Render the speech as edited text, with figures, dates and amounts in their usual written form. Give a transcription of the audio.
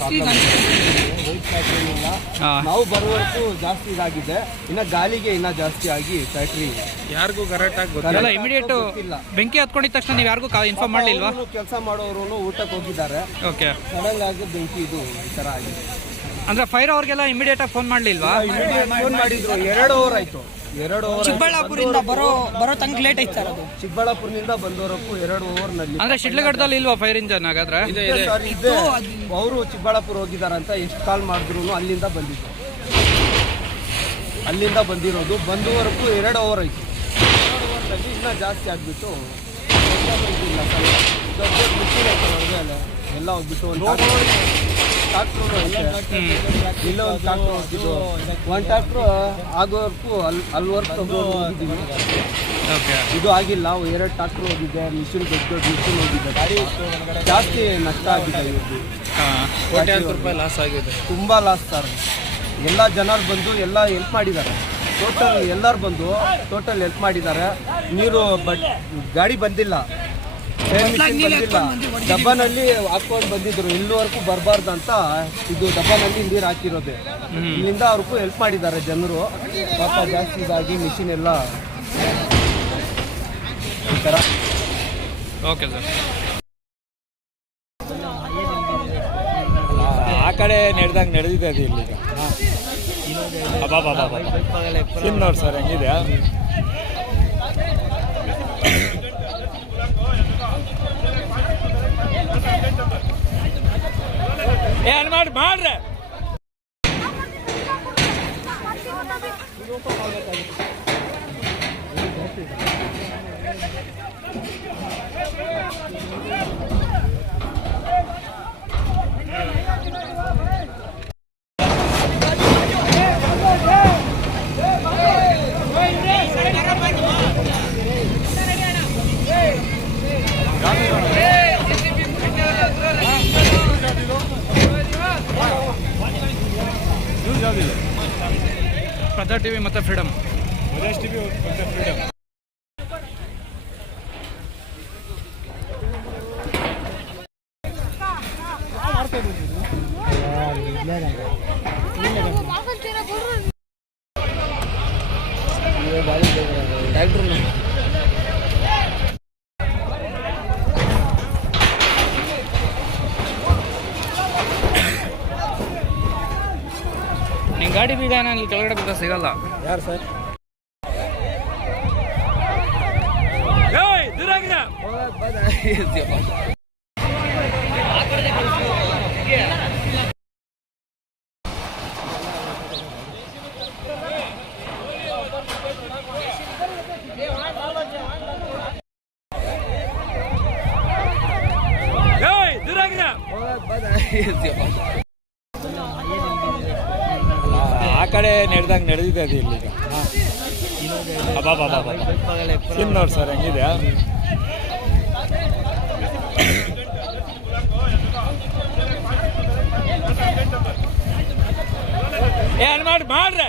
White factory ಇಲ್ಲ. ನಾವು ಬರುವವರೆಗೂ ಜಾಸ್ತಿ ಇದಾಗಿದೆ. ಇನ್ನು ಗಾಳಿಗೆ ಇನ್ನ ಜಾಸ್ತಿ ಆಗಿ ಫ್ಯಾಕ್ಟ್ರಿ ಯಾರಿಗೂ ಕರೆಕ್ಟ್ ಆಗಿ ಗೊತ್ತಿಲ್ಲ. ಇಮಿಡಿಯೇಟ್ ಬೆಂಕಿ ಹತ್ಕೊಂಡಿದ ತಕ್ಷಣ ನೀವು ಯಾರಿಗೂ ಇನ್ಫಾರ್ಮ್ ಮಾಡಲಿಲ್ವಾ? ಕೆಲಸ ಮಾಡೋರು ಊಟಕ್ಕೆ ಹೋಗಿದ್ದಾರೆ. ಓಕೆ, ಸಡನ್ ಆಗಿ ಬೆಂಕಿ ಇದು ಈ ಥರ ಆಗಿದೆ. ಅಂದ್ರೆ ಫೈರ್ ಅವ್ರಿಗೆಲ್ಲ ಇಮಿಡಿಯೇಟ್ ಆಗಿ ಫೋನ್ ಮಾಡಲಿಲ್ವಾ? ಫೋನ್ ಮಾಡಿದ್ರು. 2 ಅವರ್ ಆಯ್ತು. 2 ಅವರ್ ಚಿಕ್ಕಬಳ್ಳಾಪುರದಿಂದ ಬರೋ ತನಕ ಲೇಟ್ ಐತೆ ಸರ್. ಅದು ಚಿಕ್ಕಬಳ್ಳಾಪುರದಿಂದ ಬಂದವರಕ್ಕೂ 2 ಅವರ್ನಲ್ಲಿ. ಅಂದ್ರೆ ಶಿಡ್ಲಘಟ್ಟದಲ್ಲಿ ಇಲ್ವಾ ಫೈರ್ ಇಂಜನ್? ಹಾಗಾದ್ರೆ ಅವರು ಚಿಕ್ಕಬಳ್ಳಾಪುರ ಹೋಗಿದಾರಂತ ಎಷ್ಟು ಕಾಲ್ ಮಾಡಿದ್ರು ಅಲ್ಲಿಂದ ಬಂದಿದ್ರು. ಅಲ್ಲಿಂದ ಬಂದುವರೆಗೂ 2 ಅವರ್ ಆಯ್ತು. 2 ಅವರ್ನಲ್ಲಿ ಇನ್ನೂ ಜಾಸ್ತಿ ಆಗಿಬಿಟ್ಟು ಎಲ್ಲ ಹೋಗ್ಬಿಟ್ಟು ಟ್ರಾಕ್ಟ್ರು ಇಲ್ಲ, ಒಂದು ಟ್ರಾಕ್ಟ್ರು ಹೋಗ್ತಿದ್ದು. ಒಂದು ಟ್ರಾಕ್ಟ್ರು ಆಗೋವರೆಗೂ ಅಲ್ಲಿವರೆಗೂ ಹೋಗಿದ್ದೀವಿ. ಇದು ಆಗಿಲ್ಲ. 2 ಟ್ರಾಕ್ಟ್ರು ಹೋಗಿದ್ದೆ. ಮಿಷಿನ್ ದೊಡ್ಡ ಮಿಷಿನ್ ಹೋಗಿದ್ದೆ. ಗಾಡಿ ಜಾಸ್ತಿ ನಷ್ಟ ಆಗಿದೆ. ಕೋಟ್ಯಾಂತರ ರೂಪಾಯಿ ಲಾಸ್ ಆಗಿದೆ. ತುಂಬ ಲಾಸ್ ಸರ್. ಎಲ್ಲ ಜನರು ಬಂದು ಎಲ್ಲ ಹೆಲ್ಪ್ ಮಾಡಿದ್ದಾರೆ. ಎಲ್ಲರೂ ಬಂದು ಟೋಟಲ್ ಹೆಲ್ಪ್ ಮಾಡಿದ್ದಾರೆ. ನೀರು ಗಾಡಿ ಬಂದಿಲ್ಲ, ಬಂದಿಲ್ಲ. ಡಬ್ಬನಲ್ಲಿ ಹಾಕೊಂಡು ಬಂದಿದ್ರು. ಇಲ್ಲಿವರೆಗೂ ಬರಬಾರ್ದು ಅಂತ ಇದು ಡಬ್ಬನಲ್ಲಿ ನೀರು ಹಾಕಿರೋದೆ. ಇಲ್ಲಿಂದ ಅವ್ರಿಗೂ ಹೆಲ್ಪ್ ಮಾಡಿದ್ದಾರೆ ಜನರು. ಪಾಪ ಜಾಸ್ತಿ ಇದಾಗಿ ಮಿಷಿನ್ ಎಲ್ಲ ಈ ಥರ. Okay sir. ಆ ಕಡೆ ನಡೆದಿದೆ ಅದು ಇಲ್ಲಿಗ. ನೋಡಿ ಸರ್ ಹೆಂಗಿದೆ. ಏನ್ ಮಾಡ್ರೆ ಪ್ರಜಾ ಟಿವಿ ಮತ್ತು ಫ್ರೀಡಮ್. ನಿನ್ನ ಗಾಡಿ ಬೀಗ ನನಗೆ ಕೆಳಗಡೆ ಬಿದ್ದ ಸಿಗಲ್ಲ. ಯಾರು ಸರ್? ಆ ಕಡೆ ನಡೆದಿದೆ ಅದು ಇಲ್ಲಿಗ. ನೋಡಿ ಸರ್ ಹೆಂಗಿದೆ. ಏನ್ ಮಾಡ್ರೆ